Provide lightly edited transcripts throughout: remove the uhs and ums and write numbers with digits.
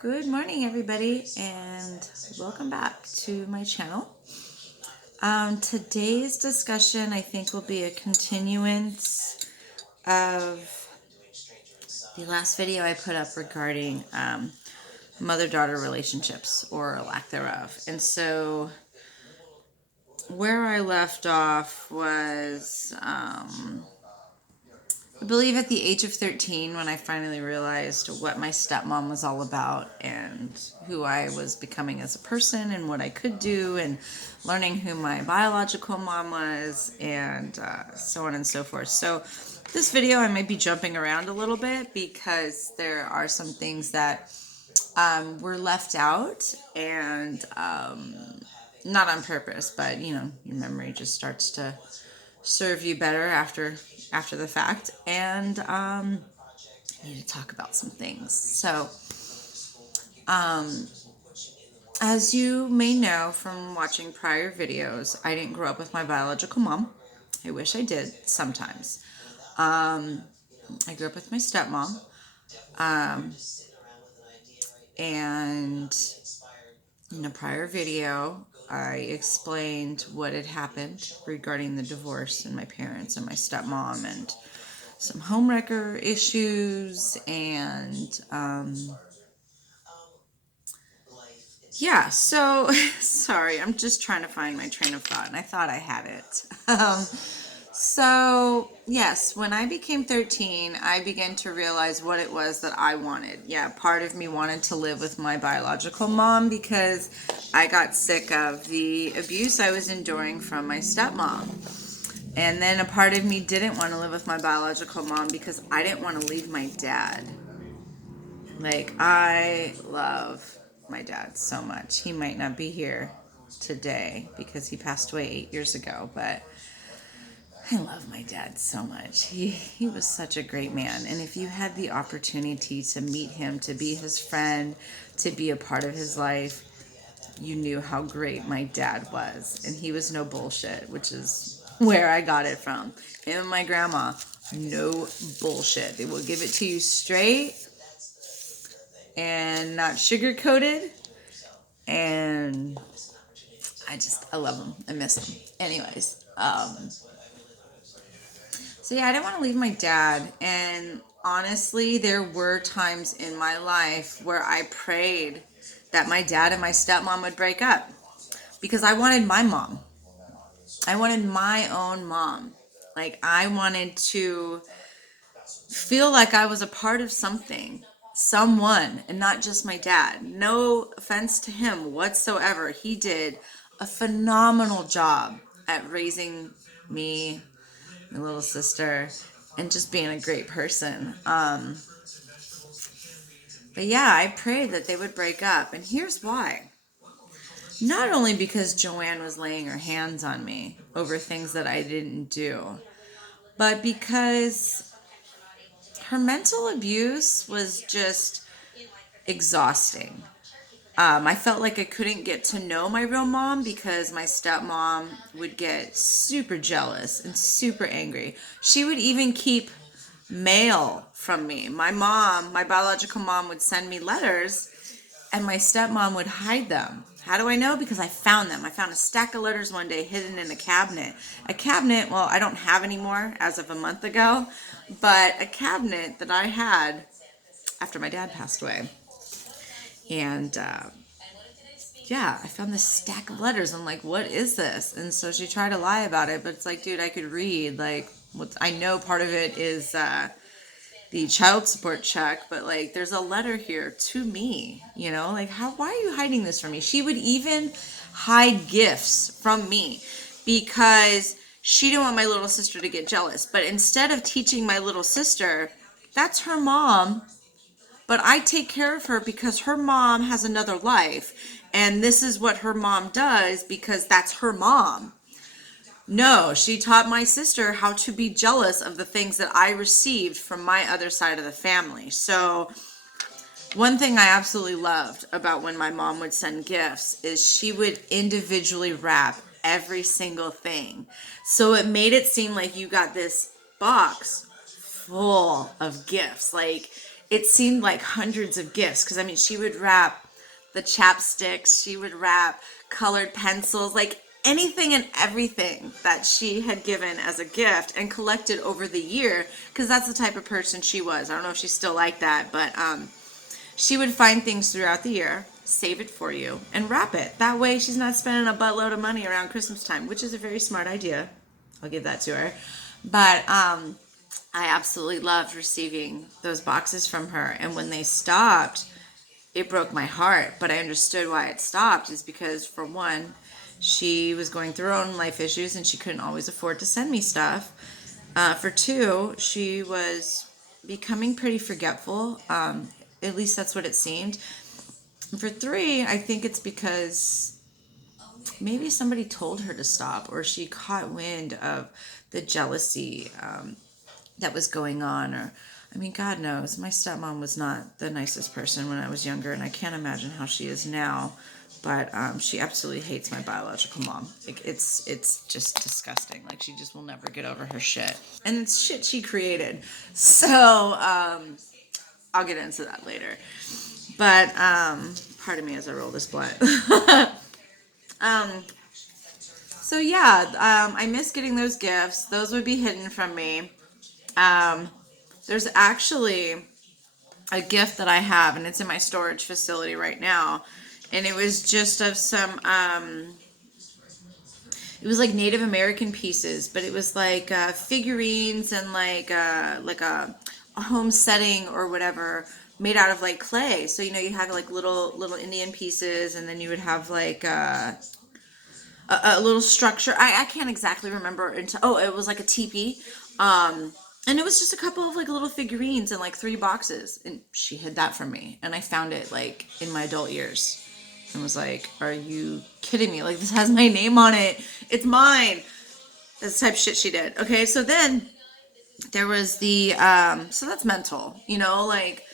Good morning, everybody, and welcome back to my channel. Today's discussion, I think, will be a continuance of the last video I put up regarding mother-daughter relationships or lack thereof. And so, where I left off was, I believe at the age of 13 when I finally realized what my stepmom was all about and who I was becoming as a person and what I could do, and learning who my biological mom was, and so on and so forth. So this video I might be jumping around a little bit because there are some things that were left out, and not on purpose, but you know, your memory just starts to serve you better after the fact, and I need to talk about some things. So as you may know from watching prior videos, I didn't grow up with my biological mom. I wish I did sometimes. I grew up with my stepmom, and in a prior video I explained what had happened regarding the divorce and my parents and my stepmom and some homewrecker issues, and yeah, so sorry, I'm just trying to find my train of thought, and I thought I had it. So yes, when I became 13, I began to realize what it was that I wanted. Yeah, part of me wanted to live with my biological mom because I got sick of the abuse I was enduring from my stepmom. And then a part of me didn't want to live with my biological mom because I didn't want to leave my dad. Like, I love my dad so much. He might not be here today because he passed away 8 years ago, but I love my dad so much. He was such a great man. And if you had the opportunity to meet him, to be his friend, to be a part of his life, you knew how great my dad was. And he was no bullshit, which is where I got it from. Him and my grandma, no bullshit. They will give it to you straight and not sugar coated. And I love him. I miss him. Anyways, so yeah, I didn't want to leave my dad. And honestly, there were times in my life where I prayed that my dad and my stepmom would break up because I wanted my mom. I wanted my own mom. Like, I wanted to feel like I was a part of something, someone, and not just my dad. No offense to him whatsoever. He did a phenomenal job at raising me, my little sister, and just being a great person. But yeah, I prayed that they would break up. And here's why. Not only because Joanne was laying her hands on me over things that I didn't do, but because her mental abuse was just exhausting. I felt like I couldn't get to know my real mom because my stepmom would get super jealous and super angry. She would even keep mail from me. My mom, my biological mom, would send me letters and my stepmom would hide them. How do I know? Because I found them. I found a stack of letters one day hidden in a cabinet. A cabinet, well, I don't have anymore as of a month ago, but a cabinet that I had after my dad passed away. And yeah, I found this stack of letters. I'm like, what is this? And so she tried to lie about it, but it's like, dude, I could read. Like, what I know part of it is the child support check, but like, there's a letter here to me, you know, like, why are you hiding this from me? She would even hide gifts from me because she didn't want my little sister to get jealous. But instead of teaching my little sister, that's her mom, but I take care of her because her mom has another life. And this is what her mom does because that's her mom. No, she taught my sister how to be jealous of the things that I received from my other side of the family. So one thing I absolutely loved about when my mom would send gifts is she would individually wrap every single thing. So it made it seem like you got this box full of gifts. Like, it seemed like hundreds of gifts. Because I mean, she would wrap the chapsticks, she would wrap colored pencils, like anything and everything that she had given as a gift and collected over the year. Because that's the type of person she was. I don't know if she's still like that, but she would find things throughout the year, save it for you, and wrap it. That way, she's not spending a buttload of money around Christmas time, which is a very smart idea. I'll give that to her. But I absolutely loved receiving those boxes from her. And when they stopped, it broke my heart. But I understood why it stopped is because, for one, she was going through her own life issues and she couldn't always afford to send me stuff. For two, she was becoming pretty forgetful. At least that's what it seemed. And for three, I think it's because maybe somebody told her to stop, or she caught wind of the jealousy that was going on. Or, I mean, God knows, my stepmom was not the nicest person when I was younger, and I can't imagine how she is now. But she absolutely hates my biological mom. Like, it's just disgusting. Like, she just will never get over her shit, and it's shit she created. So I'll get into that later. But pardon me as I roll this blunt. So yeah, I miss getting those gifts. Those would be hidden from me. There's actually a gift that I have, and it's in my storage facility right now. And it was just of some, it was like Native American pieces, but it was like figurines and like a home setting or whatever made out of like clay. So, you know, you had like little Indian pieces, and then you would have like a little structure. I can't exactly remember. It was like a teepee. And it was just a couple of like little figurines and like 3 boxes. And she hid that from me. And I found it like in my adult years and was like, are you kidding me? Like, this has my name on it. It's mine. That's the type of shit she did. Okay, so then there was the, so that's mental, you know, like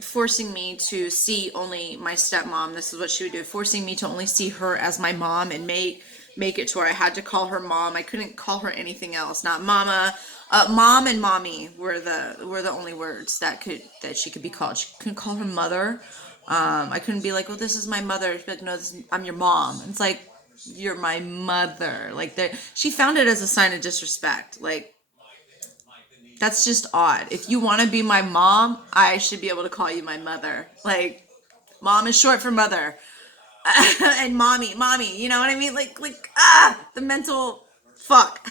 forcing me to see only my stepmom. This is what she would do, forcing me to only see her as my mom and make it to where I had to call her mom. I couldn't call her anything else. Not mama. Mom and mommy were the only words that she could be called. She couldn't call her mother. I couldn't be like, well, this is my mother. She'd be like, no, I'm your mom. And it's like, you're my mother. Like, she found it as a sign of disrespect. Like, that's just odd. If you want to be my mom, I should be able to call you my mother. Like, mom is short for mother. And mommy, you know what I mean? Like, the mental fuck.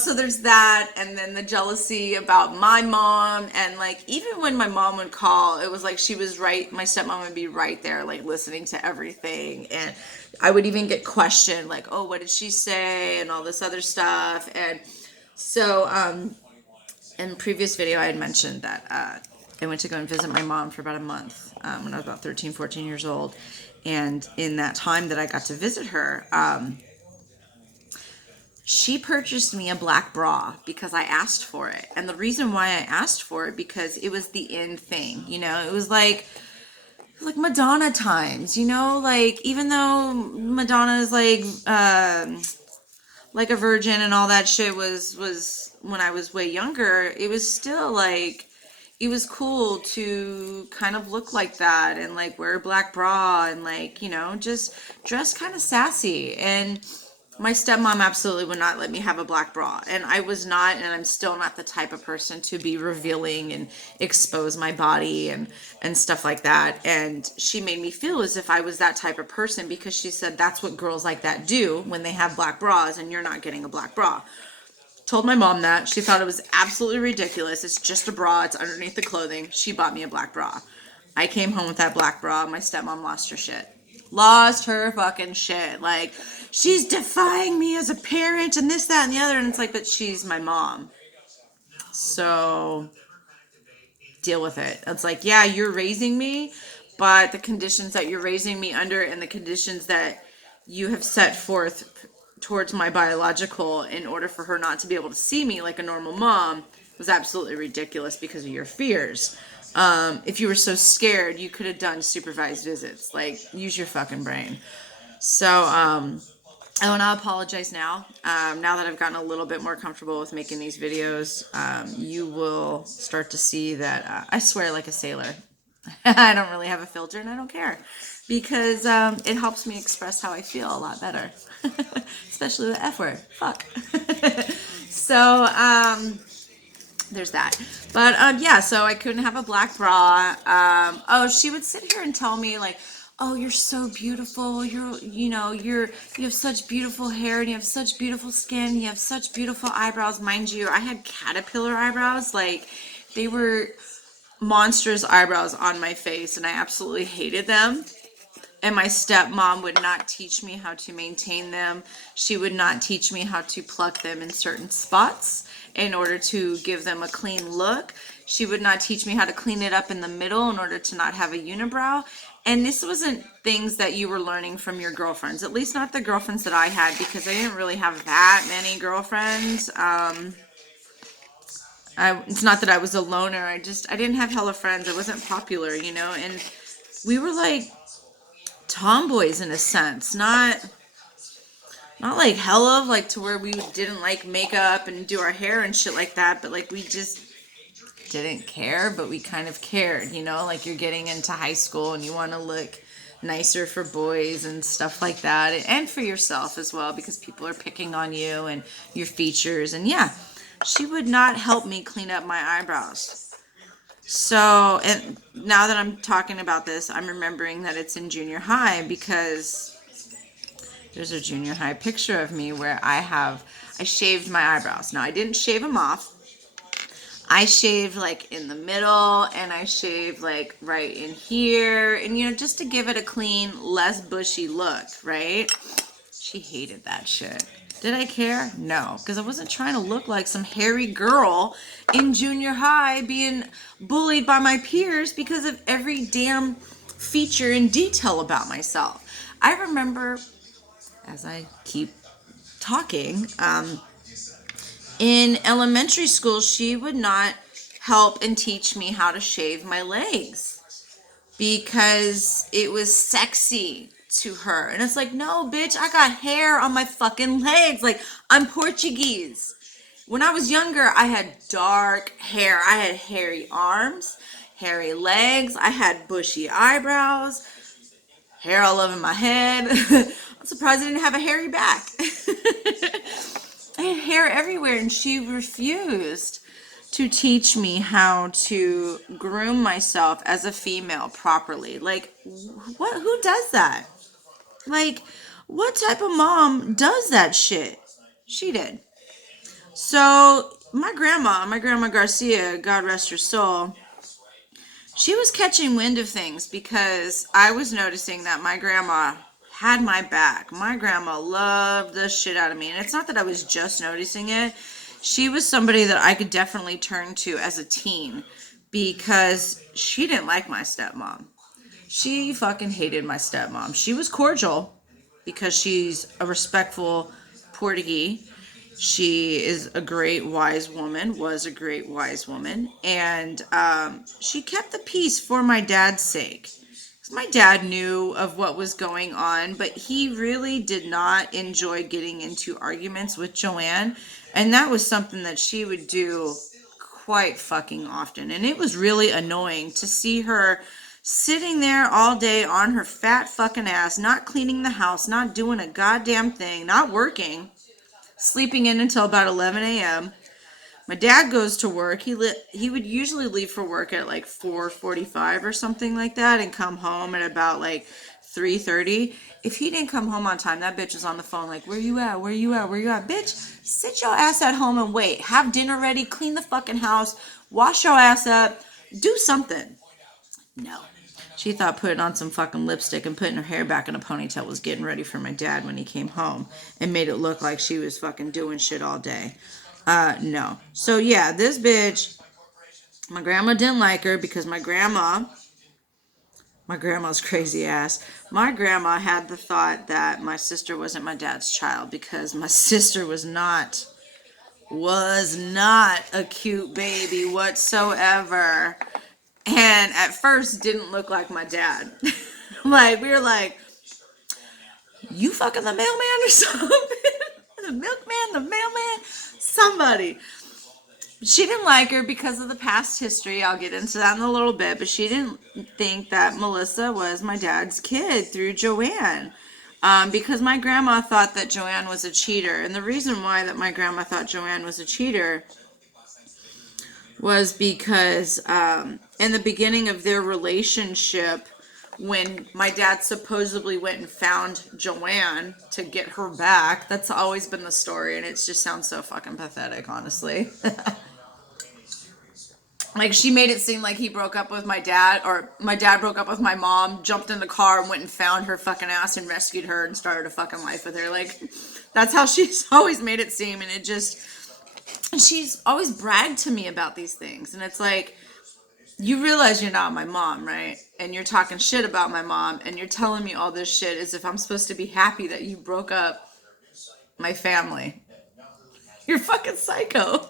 So there's that, and then the jealousy about my mom, and like, even when my mom would call, it was like she was right, my stepmom would be right there, like listening to everything, and I would even get questioned, like, oh, what did she say, and all this other stuff. And so, in previous video, I had mentioned that I went to go and visit my mom for about a month when I was about 13, 14 years old. And in that time that I got to visit her, she purchased me a black bra because I asked for it. And the reason why I asked for it, because it was the in thing, you know, it was like Madonna times, you know, like, even though Madonna is like a virgin and all that shit was when I was way younger, it was still like, it was cool to kind of look like that and like wear a black bra and like, you know, just dress kind of sassy. And my stepmom absolutely would not let me have a black bra. And I was not, and I'm still not the type of person to be revealing and expose my body and stuff like that. And she made me feel as if I was that type of person, because she said that's what girls like that do when they have black bras, and you're not getting a black bra. Told my mom that. She thought it was absolutely ridiculous. It's just a bra. It's underneath the clothing. She bought me a black bra. I came home with that black bra. My stepmom lost her shit. Lost her fucking shit. Like, she's defying me as a parent and this, that, and the other. And it's like, but she's my mom. So deal with it. It's like, yeah, you're raising me, but the conditions that you're raising me under and the conditions that you have set forth towards my biological, in order for her not to be able to see me like a normal mom, was absolutely ridiculous because of your fears. If you were so scared, you could have done supervised visits. Like, use your fucking brain. So I want to apologize now. Now that I've gotten a little bit more comfortable with making these videos, you will start to see that I swear like a sailor. I don't really have a filter and I don't care because it helps me express how I feel a lot better, especially the F word. Fuck. So, there's that. But yeah, so I couldn't have a black bra. Oh, she would sit here and tell me like, "Oh, you're so beautiful. You have such beautiful hair and you have such beautiful skin. You have such beautiful eyebrows." Mind you, I had caterpillar eyebrows. Like they were monstrous eyebrows on my face and I absolutely hated them. And my stepmom would not teach me how to maintain them. She would not teach me how to pluck them in certain spots in order to give them a clean look. She would not teach me how to clean it up in the middle in order to not have a unibrow. And this wasn't things that you were learning from your girlfriends, at least not the girlfriends that I had, because I didn't really have that many girlfriends. It's not that I was a loner. I didn't have hella friends. I wasn't popular, and we were like tomboys in a sense, not like hella like to where we didn't like makeup and do our hair and shit like that, but like we just didn't care, but we kind of cared, like you're getting into high school and you want to look nicer for boys and stuff like that, and for yourself as well, because people are picking on you and your features. And yeah, she would not help me clean up my eyebrows. So, and now that I'm talking about this, I'm remembering that it's in junior high, because there's a junior high picture of me where I shaved my eyebrows. Now, I didn't shave them off. I shaved like in the middle, and I shaved like right in here, and just to give it a clean, less bushy look, right? She hated that shit. Did I care? No, because I wasn't trying to look like some hairy girl in junior high being bullied by my peers because of every damn feature and detail about myself. I remember, as I keep talking, in elementary school, she would not help and teach me how to shave my legs because it was sexy to her. And it's like, no, bitch, I got hair on my fucking legs. Like, I'm Portuguese. When I was younger, I had dark hair. I had hairy arms, hairy legs. I had bushy eyebrows, hair all over my head. I'm surprised I didn't have a hairy back. I had hair everywhere, and she refused to teach me how to groom myself as a female properly. Like, who does that? Like, what type of mom does that shit? She did. So, my grandma Garcia, God rest her soul, she was catching wind of things because I was noticing that my grandma had my back. My grandma loved the shit out of me. And it's not that I was just noticing it. She was somebody that I could definitely turn to as a teen because she didn't like my stepmom. She fucking hated my stepmom. She was cordial because she's a respectful Portuguese. She is a great wise woman, was a great wise woman, and she kept the peace for my dad's sake. My dad knew of what was going on, but he really did not enjoy getting into arguments with Joanne, and that was something that she would do quite fucking often, and it was really annoying to see her sitting there all day on her fat fucking ass, not cleaning the house, not doing a goddamn thing, not working, sleeping in until about 11 a.m. My dad goes to work. He would usually leave for work at like 4:45 or something like that and come home at about like 3:30. If he didn't come home on time, that bitch was on the phone like, where you at? Where you at? Where you at? Bitch, sit your ass at home and wait. Have dinner ready. Clean the fucking house. Wash your ass up. Do something. No. She thought putting on some fucking lipstick and putting her hair back in a ponytail was getting ready for my dad when he came home and made it look like she was fucking doing shit all day. No. So yeah, this bitch, my grandma didn't like her because my grandma's crazy ass. My grandma had the thought that my sister wasn't my dad's child because my sister was not a cute baby whatsoever. And at first didn't look like my dad. Like, we were like, You fucking the mailman or something? The milkman, the mailman, somebody. She didn't like her because of the past history. I'll get into that in a little bit. But she didn't think that Melissa was my dad's kid through Joanne. Because my grandma thought that Joanne was a cheater. And the reason why that my grandma thought Joanne was a cheater was because in the beginning of their relationship, when my dad supposedly went and found Joanne to get her back, that's always been the story, and it just sounds so fucking pathetic, honestly. Like, she made it seem like he broke up with my dad, or my dad broke up with my mom, jumped in the car and went and found her fucking ass and rescued her and started a fucking life with her. Like, that's how she's always made it seem, and it just... And she's always bragged to me about these things. And it's like, you realize you're not my mom, right? And you're talking shit about my mom. And you're telling me all this shit as if I'm supposed to be happy that you broke up my family. You're fucking psycho.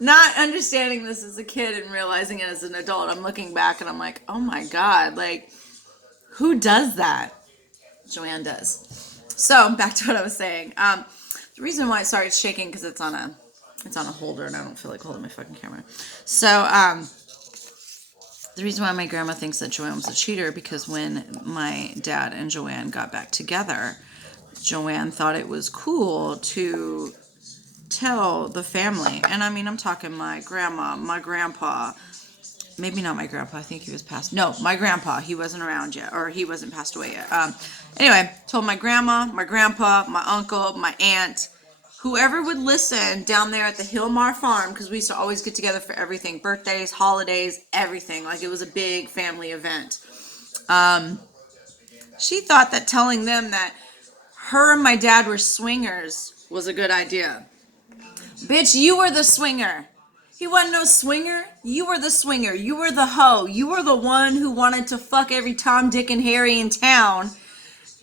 Not understanding this as a kid and realizing it as an adult. I'm looking back and I'm like, oh my God. Like, who does that? Joanne does. So, back to what I was saying. The reason why, sorry, it's shaking because it's on a holder and I don't feel like holding my fucking camera. So, the reason why my grandma thinks that Joanne was a cheater, because when my dad and Joanne got back together, Joanne thought it was cool to tell the family. And I mean, I'm talking my grandma, my grandpa, maybe not my grandpa, I think he was passed. No, my grandpa, he wasn't around yet, or he wasn't passed away yet. Anyway, told my grandma, my grandpa, my uncle, my aunt, whoever would listen down there at the Hillmar farm, because we used to always get together for everything, birthdays, holidays, everything. Like, it was a big family event. She thought that telling them that her and my dad were swingers was a good idea. Bitch, you were the swinger. He wasn't no swinger. You were the swinger. You were the hoe. You were the one who wanted to fuck every Tom, Dick, and Harry in town.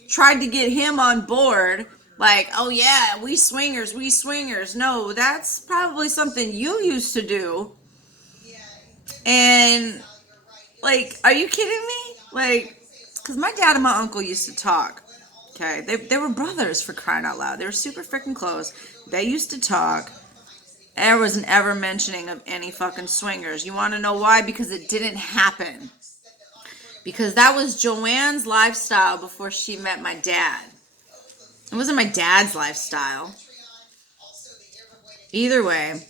Tried to get him on board. Like, oh yeah, we swingers, we swingers. No, that's probably something you used to do. And, like, are you kidding me? Like, because my dad and my uncle used to talk. Okay, they were brothers, for crying out loud. They were super freaking close. They used to talk. There wasn't ever mentioning of any fucking swingers. You want to know why? Because it didn't happen. Because that was Joanne's lifestyle before she met my dad. It wasn't my dad's lifestyle. Either way,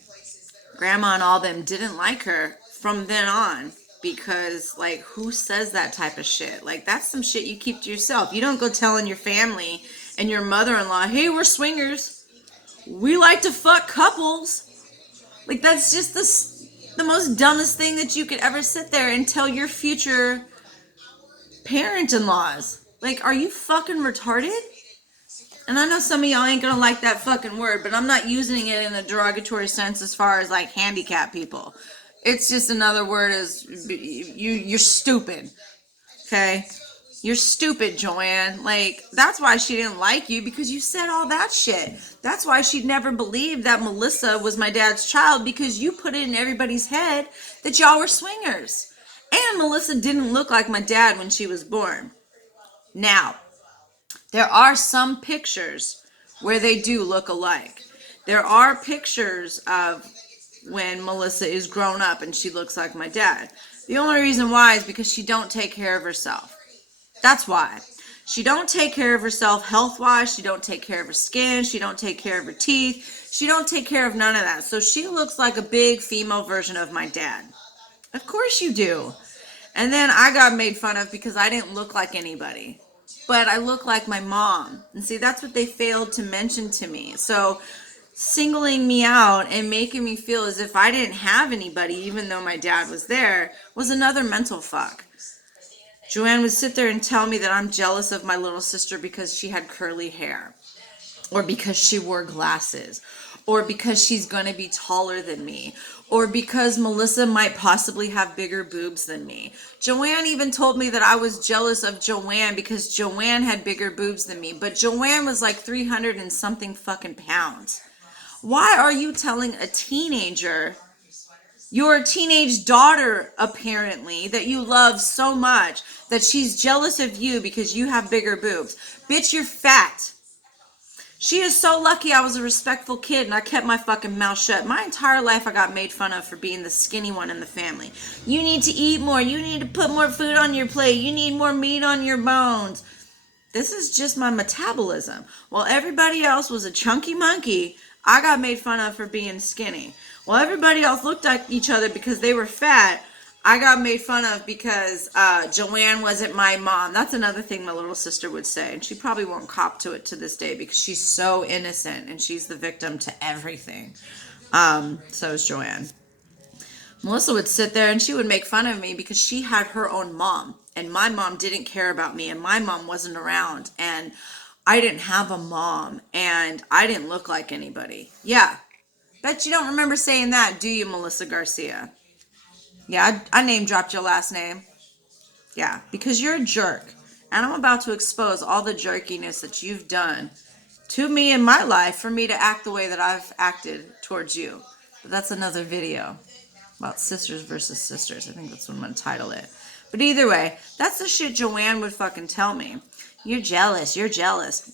Grandma and all them didn't like her from then on. Because, like, who says that type of shit? Like, that's some shit you keep to yourself. You don't go telling your family and your mother-in-law, hey, we're swingers. We like to fuck couples. Like, that's just the most dumbest thing that you could ever sit there and tell your future parent-in-laws. Like, are you fucking retarded? And I know some of y'all ain't gonna like that fucking word, but I'm not using it in a derogatory sense as far as, like, handicapped people. It's just another word as you're stupid. Okay? You're stupid, Joanne. Like, that's why she didn't like you, because you said all that shit. That's why she'd never believed that Melissa was my dad's child, because you put it in everybody's head that y'all were swingers. And Melissa didn't look like my dad when she was born. Now, there are some pictures where they do look alike. There are pictures of when Melissa is grown up and she looks like my dad. The only reason why is because she don't take care of herself. That's why. She don't take care of herself health-wise. She don't take care of her skin. She don't take care of her teeth. She don't take care of none of that. So she looks like a big female version of my dad. Of course you do. And then I got made fun of because I didn't look like anybody. But I look like my mom. And see, that's what they failed to mention to me. So singling me out and making me feel as if I didn't have anybody, even though my dad was there, was another mental fuck. Joanne would sit there and tell me that I'm jealous of my little sister because she had curly hair, or because she wore glasses, or because she's going to be taller than me, or because Melissa might possibly have bigger boobs than me. Joanne even told me that I was jealous of Joanne because Joanne had bigger boobs than me, but Joanne was like 300 and something fucking pounds. Why are you telling a teenager Your teenage daughter, apparently, that you love so much that she's jealous of you because you have bigger boobs. Bitch, you're fat. She is so lucky I was a respectful kid and I kept my fucking mouth shut. My entire life I got made fun of for being the skinny one in the family. You need to eat more. You need to put more food on your plate. You need more meat on your bones. This is just my metabolism. While everybody else was a chunky monkey, I got made fun of for being skinny. While everybody else looked at each other because they were fat, I got made fun of because Joanne wasn't my mom. That's another thing my little sister would say. And she probably won't cop to it to this day because she's so innocent and she's the victim to everything. So is Joanne. Melissa would sit there and she would make fun of me because she had her own mom. And my mom didn't care about me. And my mom wasn't around. And I didn't have a mom. And I didn't look like anybody. Yeah. Bet you don't remember saying that, do you, Melissa Garcia? Yeah, I name dropped your last name. Yeah, because you're a jerk. And I'm about to expose all the jerkiness that you've done to me in my life for me to act the way that I've acted towards you. But that's another video about sisters versus sisters. I think that's what I'm going to title it. But either way, that's the shit Joanne would fucking tell me. You're jealous. You're jealous.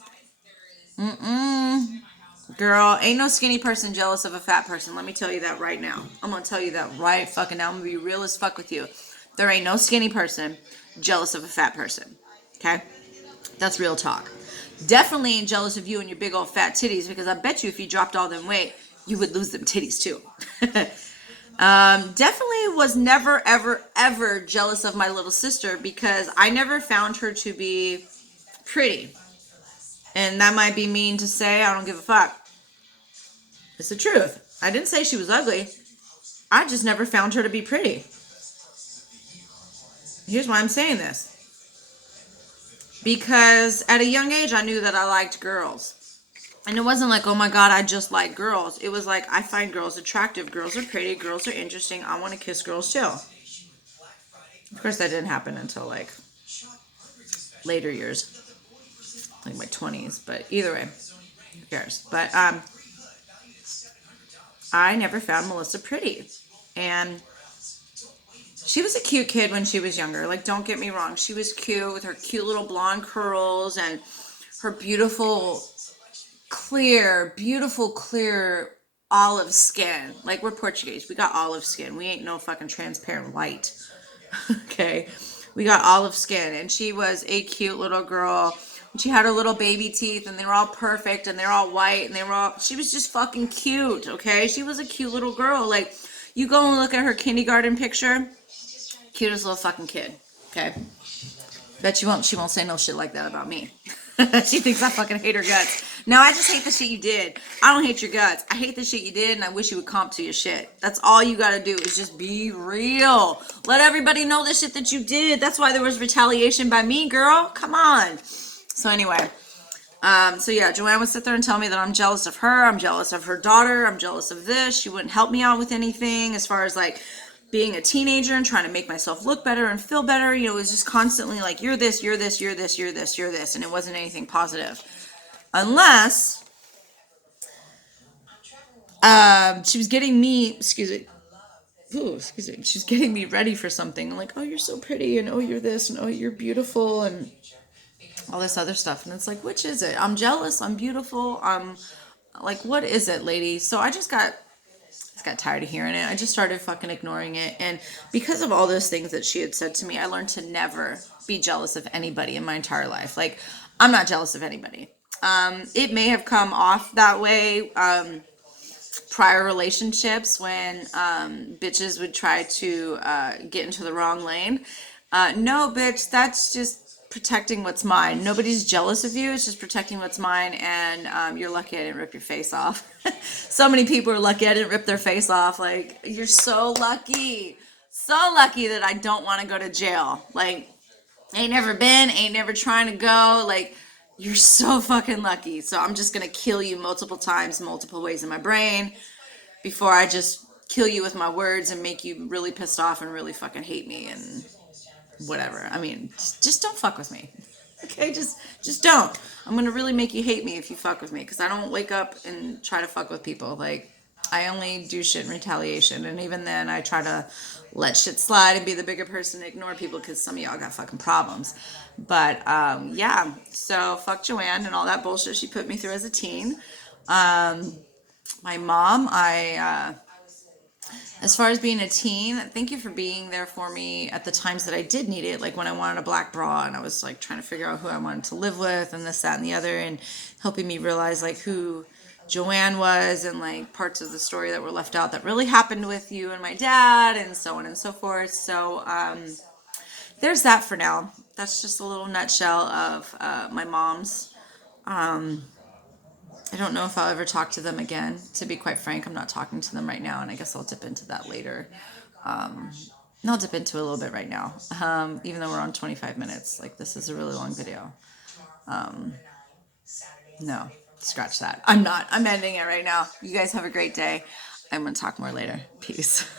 Girl, ain't no skinny person jealous of a fat person. Let me tell you that right now. I'm going to tell you that right fucking now. I'm going to be real as fuck with you. There ain't no skinny person jealous of a fat person. Okay? That's real talk. Definitely ain't jealous of you and your big old fat titties because I bet you if you dropped all them weight, you would lose them titties too. Definitely was never, ever, ever jealous of my little sister because I never found her to be pretty. And that might be mean to say. I don't give a fuck. It's the truth. I didn't say she was ugly. I just never found her to be pretty. Here's why I'm saying this. Because at a young age, I knew that I liked girls. And it wasn't like, oh my God, I just like girls. It was like, I find girls attractive. Girls are pretty. Girls are interesting. I want to kiss girls too. Of course, that didn't happen until like later years. Like my 20s. But either way, who cares? But I never found Melissa pretty. And she was a cute kid when she was younger. Like, don't get me wrong. She was cute with her cute little blonde curls and her beautiful, clear olive skin. Like, we're Portuguese. We got olive skin. We ain't no fucking transparent white. Okay? We got olive skin. And she was a cute little girl. She had her little baby teeth, and they were all perfect, and they're all white, and she was just fucking cute, okay? She was a cute little girl. Like, you go and look at her kindergarten picture, cutest little fucking kid, okay? Bet she won't say no shit like that about me. She thinks I fucking hate her guts. No, I just hate the shit you did. I don't hate your guts. I hate the shit you did, and I wish you would comp to your shit. That's all you gotta do is just be real. Let everybody know the shit that you did. That's why there was retaliation by me, girl. Come on. So anyway, so yeah, Joanne would sit there and tell me that I'm jealous of her. I'm jealous of her daughter. I'm jealous of this. She wouldn't help me out with anything as far as like being a teenager and trying to make myself look better and feel better. You know, it was just constantly like, you're this, you're this, you're this, you're this, you're this. And it wasn't anything positive. Unless she was getting me, she was getting me ready for something. Like, oh, you're so pretty, and oh, you're this, and oh, you're beautiful, and all this other stuff. And it's like, which is it? I'm jealous, I'm beautiful, I'm like, what is it, lady? So I just got tired of hearing it. I just started fucking ignoring it. And because of all those things that she had said to me, I learned to never be jealous of anybody in my entire life. Like, I'm not jealous of anybody. It may have come off that way prior relationships when bitches would try to get into the wrong lane. No, bitch, that's just protecting what's mine. Nobody's jealous of you. It's just protecting what's mine, and you're lucky I didn't rip your face off. So many people are lucky I didn't rip their face off. Like, you're so lucky. So lucky that I don't want to go to jail. Like, ain't never been, ain't never trying to go. Like, you're so fucking lucky. So I'm just going to kill you multiple times, multiple ways in my brain before I just kill you with my words and make you really pissed off and really fucking hate me and whatever. I mean, just don't fuck with me. Okay, just don't. I'm gonna really make you hate me if you fuck with me, because I don't wake up and try to fuck with people. Like, I only do shit in retaliation, and even then, I try to let shit slide and be the bigger person and ignore people because some of y'all got fucking problems. But yeah, so fuck Joanne and all that bullshit she put me through as a teen. My mom, as far as being a teen, thank you for being there for me at the times that I did need it, like when I wanted a black bra and I was like trying to figure out who I wanted to live with and this, that, and the other, and helping me realize like who Joanne was and like parts of the story that were left out that really happened with you and my dad and so on and so forth. So there's that for now. That's just a little nutshell of my mom's. I don't know if I'll ever talk to them again. To be quite frank, I'm not talking to them right now, and I guess I'll dip into that later. And I'll dip into it a little bit right now, even though we're on 25 minutes. Like, this is a really long video. No, scratch that. I'm not. I'm ending it right now. You guys have a great day. I'm going to talk more later. Peace.